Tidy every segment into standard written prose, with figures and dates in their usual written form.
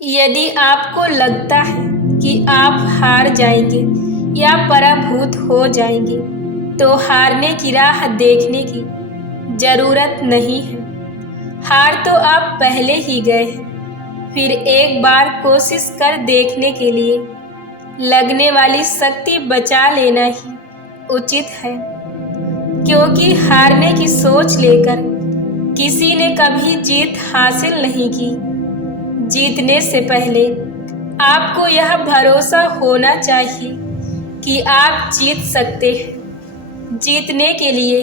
यदि आपको लगता है कि आप हार जाएंगे या पराभूत हो जाएंगे, तो हारने की राह देखने की जरूरत नहीं है। हार तो आप पहले ही गए हैं। फिर एक बार कोशिश कर देखने के लिए लगने वाली शक्ति बचा लेना ही उचित है, क्योंकि हारने की सोच लेकर किसी ने कभी जीत हासिल नहीं की। जीतने से पहले आपको यह भरोसा होना चाहिए कि आप जीत सकते हैं। जीतने के लिए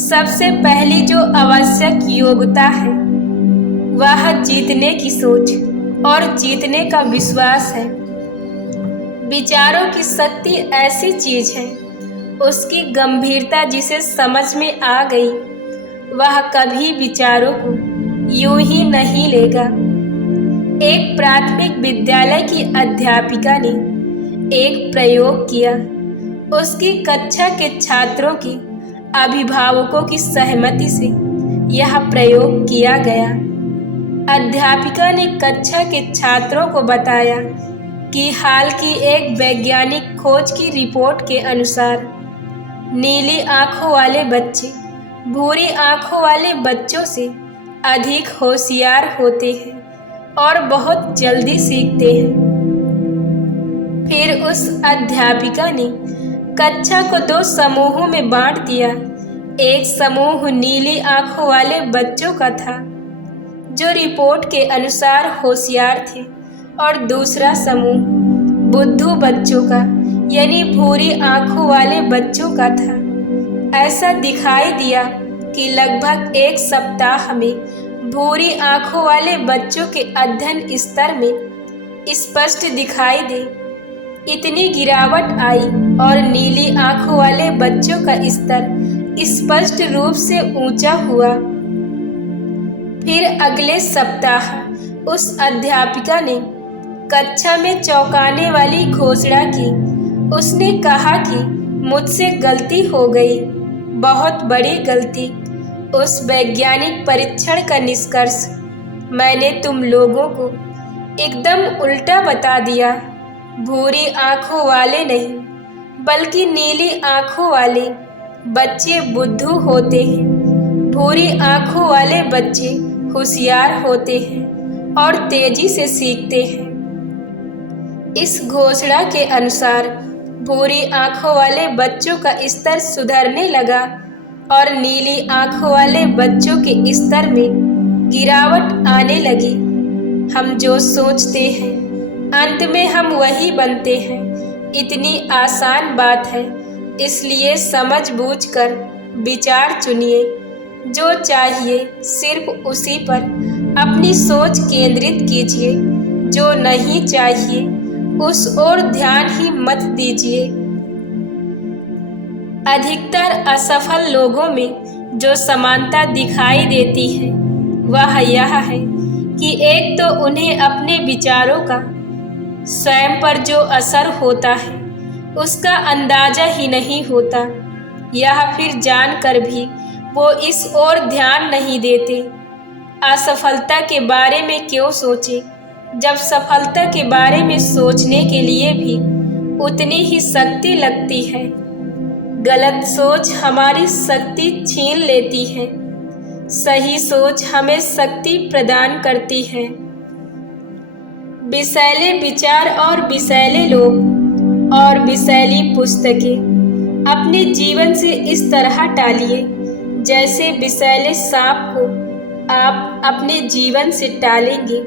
सबसे पहली जो आवश्यक योग्यता है वह जीतने की सोच और जीतने का विश्वास है। विचारों की शक्ति ऐसी चीज है, उसकी गंभीरता जिसे समझ में आ गई वह कभी विचारों को यूं ही नहीं लेगा। एक प्राथमिक विद्यालय की अध्यापिका ने एक प्रयोग किया। उसकी कक्षा के छात्रों के अभिभावकों की सहमति से यह प्रयोग किया गया। अध्यापिका ने कक्षा के छात्रों को बताया कि हाल की एक वैज्ञानिक खोज की रिपोर्ट के अनुसार नीली आंखों वाले बच्चे भूरी आंखों वाले बच्चों से अधिक होशियार होते हैं और बहुत जल्दी सीखते हैं। फिर उस अध्यापिका ने कक्षा को 2 समूहों में बांट दिया। एक समूह नीली आंखों वाले बच्चों का था जो रिपोर्ट के अनुसार होशियार थे, और दूसरा समूह बुद्धू बच्चों का यानी भूरी आंखों वाले बच्चों का था। ऐसा दिखाई दिया कि लगभग 1 सप्ताह में भूरी आंखों वाले बच्चों के अध्ययन स्तर में स्पष्ट दिखाई दे इतनी गिरावट आई और नीली आंखों वाले बच्चों का स्तर स्पष्ट रूप से ऊंचा हुआ। फिर अगले सप्ताह उस अध्यापिका ने कक्षा में चौंकाने वाली घोषणा की। उसने कहा कि मुझसे गलती हो गई, बहुत बड़ी गलती। उस वैज्ञानिक परीक्षण का निष्कर्ष मैंने तुम लोगों को एकदम उल्टा बता दिया। भूरी आंखों वाले नहीं बल्कि नीली आंखों वाले बच्चे बुद्धू होते हैं। भूरी आंखों वाले बच्चे होशियार होते हैं और तेजी से सीखते हैं। इस घोषणा के अनुसार भूरी आंखों वाले बच्चों का स्तर सुधरने लगा और नीली आंखों वाले बच्चों के स्तर में गिरावट आने लगी। हम जो सोचते हैं अंत में हम वही बनते हैं। इतनी आसान बात है, इसलिए समझ बूझ कर विचार चुनिए। जो चाहिए सिर्फ उसी पर अपनी सोच केंद्रित कीजिए, जो नहीं चाहिए उस ओर ध्यान ही मत दीजिए। अधिकतर असफल लोगों में जो समानता दिखाई देती है वह यह है कि एक तो उन्हें अपने विचारों का स्वयं पर जो असर होता है उसका अंदाजा ही नहीं होता, या फिर जानकर भी वो इस ओर ध्यान नहीं देते। असफलता के बारे में क्यों सोचे जब सफलता के बारे में सोचने के लिए भी उतनी ही शक्ति लगती है। गलत सोच हमारी शक्ति छीन लेती है, सही सोच हमें शक्ति प्रदान करती है। विषैले विचार और विषैले लोग और विषैली पुस्तकें अपने जीवन से इस तरह टालिए जैसे विषैले सांप को आप अपने जीवन से टालेंगे।